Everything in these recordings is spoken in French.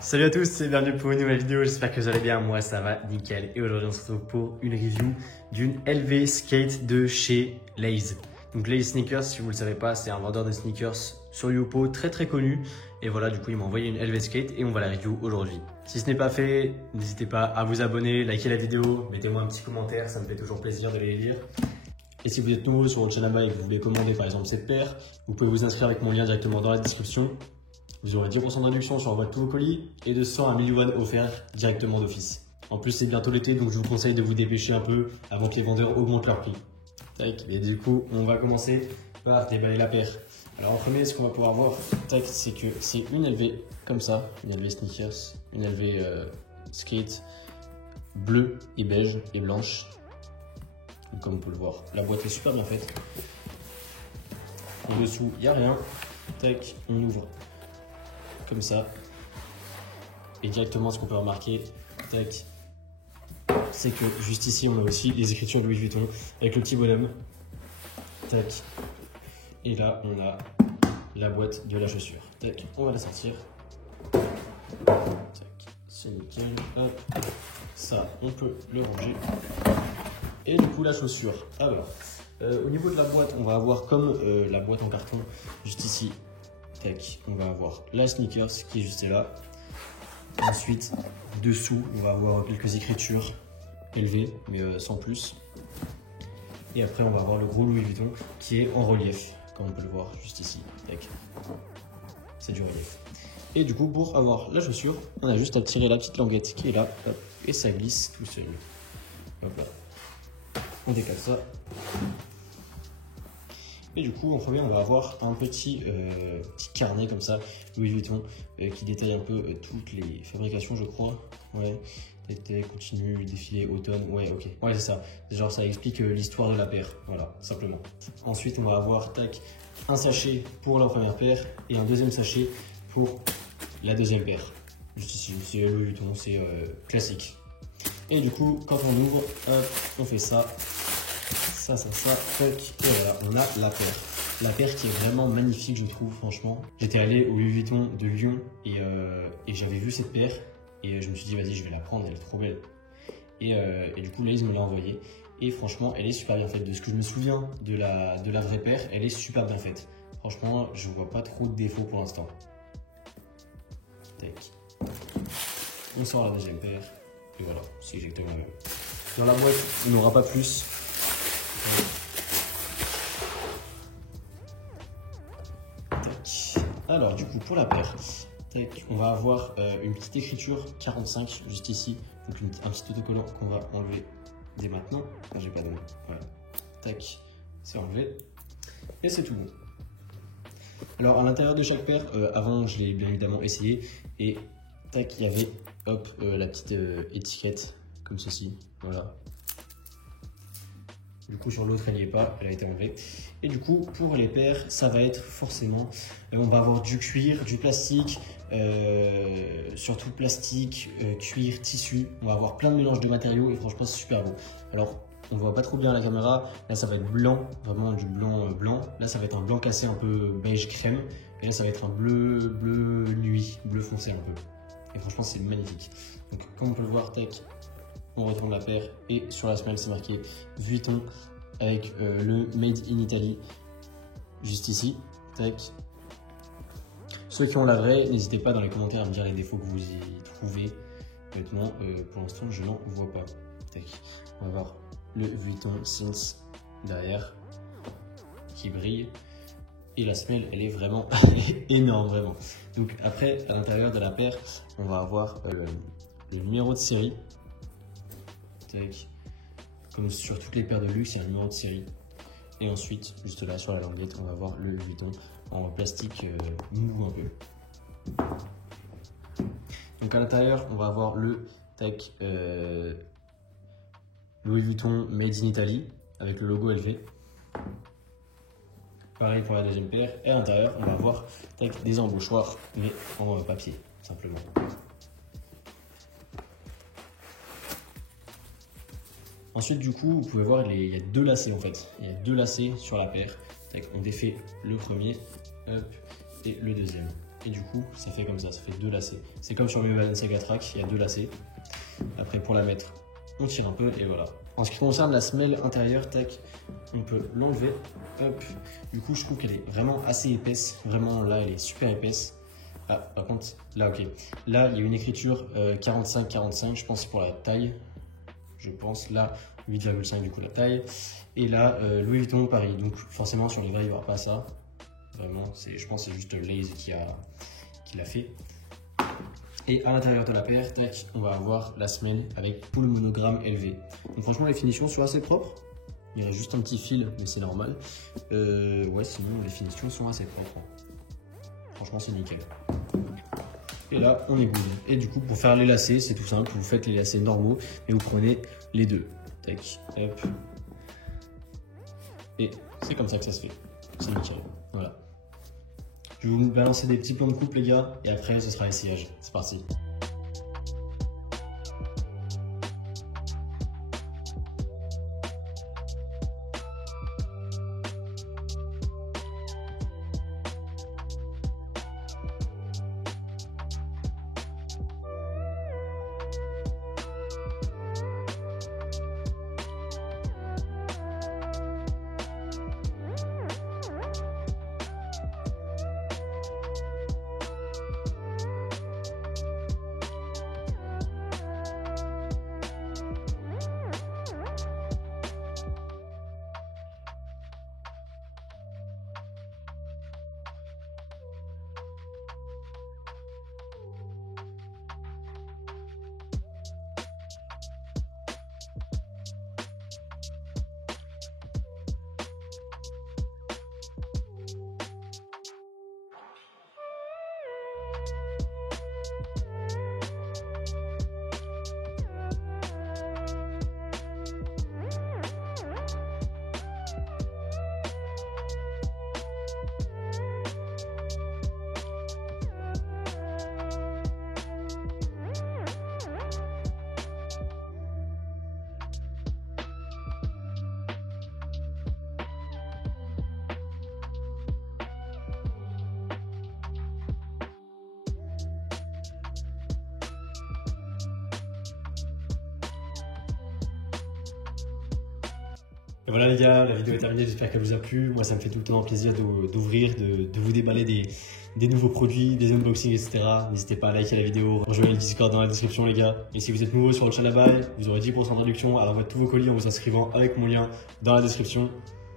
Salut à tous et bienvenue pour une nouvelle vidéo, j'espère que vous allez bien, moi ça va nickel. Et aujourd'hui on se retrouve pour une review d'une LV Skate de chez Lays. Donc Lays Sneakers, si vous ne le savez pas, c'est un vendeur de sneakers sur Youpo très connu. Et voilà, du coup il m'a envoyé une LV Skate et on va la review aujourd'hui. Si ce n'est pas fait, n'hésitez pas à vous abonner, liker la vidéo, mettez-moi un petit commentaire, ça me fait toujours plaisir de les lire. Et si vous êtes nouveau sur le channel et que vous voulez commander par exemple cette paire, vous pouvez vous inscrire avec mon lien directement dans la description. Vous aurez 10% de réduction sur votre tous vos colis et de 100 à 1000 yuan offerts directement d'office. En plus, c'est bientôt l'été, donc je vous conseille de vous dépêcher un peu avant que les vendeurs augmentent leur prix. Tac, et du coup, on va commencer par déballer la paire. Alors en premier, ce qu'on va pouvoir voir, tac, c'est que c'est une LV comme ça, une LV Sneakers, une LV Skate bleue et beige et blanche. Donc, comme on peut le voir, la boîte est super bien faite. En dessous, il n'y a rien. Tac, on ouvre comme ça. Et directement, ce qu'on peut remarquer, tac, c'est que juste ici, on a aussi les écritures de Louis Vuitton avec le petit bonhomme. Tac. Et là, on a la boîte de la chaussure. Tac, on va la sortir. Tac, c'est nickel. Hop. Ça, on peut le ranger. Et du coup, la chaussure. Alors, au niveau de la boîte, on va avoir comme la boîte en carton, juste ici. Tac, on va avoir la sneakers qui est juste là. Ensuite, dessous, on va avoir quelques écritures élevées, mais sans plus. Et après, on va avoir le gros Louis Vuitton qui est en relief, comme on peut le voir juste ici. Tac, c'est du relief. Et du coup, pour avoir la chaussure, on a juste à tirer la petite languette qui est là, hop, et ça glisse tout seul. Hop là. On décale ça. Et du coup, en premier, on va avoir un petit carnet comme ça, Louis Vuitton, qui détaille un peu toutes les fabrications, je crois. Ouais, continue, défilé, automne, ouais, ok. Ouais, c'est ça. Genre, ça explique l'histoire de la paire, voilà, simplement. Ensuite, on va avoir, tac, un sachet pour la première paire et un deuxième sachet pour la deuxième paire. Juste ici, c'est Louis Vuitton, c'est classique. Et du coup, quand on ouvre, hop, on fait ça. Ça, tac, et voilà, on a la paire. La paire qui est vraiment magnifique, je trouve, franchement. J'étais allé au Louis Vuitton de Lyon et j'avais vu cette paire et je me suis dit, vas-y, je vais la prendre, elle est trop belle. Et du coup, Lays me l'a envoyée et franchement, elle est super bien faite. De ce que je me souviens de la vraie paire, elle est super bien faite. Franchement, je vois pas trop de défauts pour l'instant. Tac. On sort la deuxième paire et voilà, c'est exactement la même. Dans la boîte, il n'y aura pas plus. Tac. Alors du coup pour la paire, tac, on va avoir une petite écriture 45 juste ici, donc un petit autocollant qu'on va enlever dès maintenant. Ah, j'ai pas de nom. Voilà. Tac, c'est enlevé et c'est tout bon. Alors à l'intérieur de chaque paire, avant je l'ai bien évidemment essayé et tac, il y avait hop la petite étiquette comme ceci, voilà. Du coup, sur l'autre, elle n'y est pas, elle a été enlevée. Et du coup, pour les paires, ça va être forcément, on va avoir du cuir, du plastique, surtout plastique, cuir, tissu. On va avoir plein de mélanges de matériaux et franchement, c'est super beau. Alors, on ne voit pas trop bien à la caméra. Là, ça va être blanc, vraiment du blanc blanc. Là, ça va être un blanc cassé un peu beige crème. Et là, ça va être un bleu nuit, bleu foncé un peu. Et franchement, c'est magnifique. Donc, comme on peut le voir, tac. On retourne la paire et sur la semelle c'est marqué Vuitton avec le Made in Italy juste ici. Tac. Ceux qui ont la vraie, n'hésitez pas dans les commentaires à me dire les défauts que vous y trouvez. Honnêtement, pour l'instant je n'en vois pas. Tac. On va voir le Vuitton Since derrière qui brille. Et la semelle elle est vraiment énorme vraiment. Donc après à l'intérieur de la paire on va avoir le numéro de série. Tac. Comme sur toutes les paires de luxe, il y a un numéro de série. Et ensuite, juste là sur la languette, on va voir le Vuitton en plastique mou un peu. Donc à l'intérieur, on va avoir le tac Louis Vuitton Made in Italy avec le logo LV. Pareil pour la deuxième paire. Et à l'intérieur, on va avoir tac, des embauchoirs, mais en papier, simplement. Ensuite, du coup, vous pouvez voir, il y a deux lacets en fait. Il y a deux lacets sur la paire. On défait le premier, hop, et le deuxième. Et du coup, ça fait comme ça fait 2 lacets. C'est comme sur le Balenciaga Track, il y a 2 lacets. Après, pour la mettre, on tire un peu et voilà. En ce qui concerne la semelle intérieure, tac, on peut l'enlever. Hop. Du coup, je trouve qu'elle est vraiment assez épaisse. Vraiment, là, elle est super épaisse. Ah, par contre, là, ok. Là, il y a une écriture 45-45, je pense pour la taille. Je pense là, 8,5 du coup la taille. Et là, Louis Vuitton Paris. Donc forcément, sur les vrais, il n'y aura pas ça. Vraiment, je pense que c'est juste Lays qui l'a fait. Et à l'intérieur de la paire, tac, on va avoir la semelle avec tout le monogramme élevé. Donc franchement, les finitions sont assez propres. Il y a juste un petit fil, mais c'est normal. Ouais, sinon les finitions sont assez propres. Franchement, c'est nickel. Et là, on égouline. Et du coup, pour faire les lacets, c'est tout simple. Vous faites les lacets normaux et vous prenez les deux. Tac, hop. Et c'est comme ça que ça se fait. C'est nickel. Voilà. Je vais vous balancer des petits plans de coupe, les gars. Et après, ce sera essayage. C'est parti. Et voilà les gars, la vidéo est terminée, j'espère qu'elle vous a plu. Moi ça me fait tout le temps plaisir d'ouvrir, de vous déballer des nouveaux produits, des unboxings, etc. N'hésitez pas à liker la vidéo, rejoignez le Discord dans la description les gars. Et si vous êtes nouveau sur le channel Buy, vous aurez 10% de réduction à l'envoi de tous vos colis en vous inscrivant avec mon lien dans la description.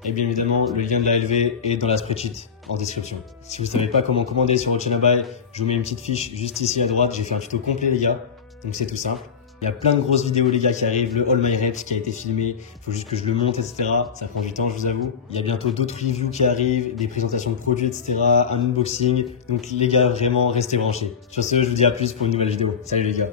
Et bien évidemment, le lien de la LV est dans la spreadsheet en description. Si vous ne savez pas comment commander sur le channel Buy, je vous mets une petite fiche juste ici à droite. J'ai fait un tuto complet les gars, donc c'est tout simple. Il y a plein de grosses vidéos les gars qui arrivent, le All My Reps qui a été filmé, il faut juste que je le monte, etc. Ça prend du temps, je vous avoue. Il y a bientôt d'autres reviews qui arrivent, des présentations de produits, etc. Un unboxing. Donc les gars, vraiment, restez branchés. Sur ce, je vous dis à plus pour une nouvelle vidéo. Salut les gars.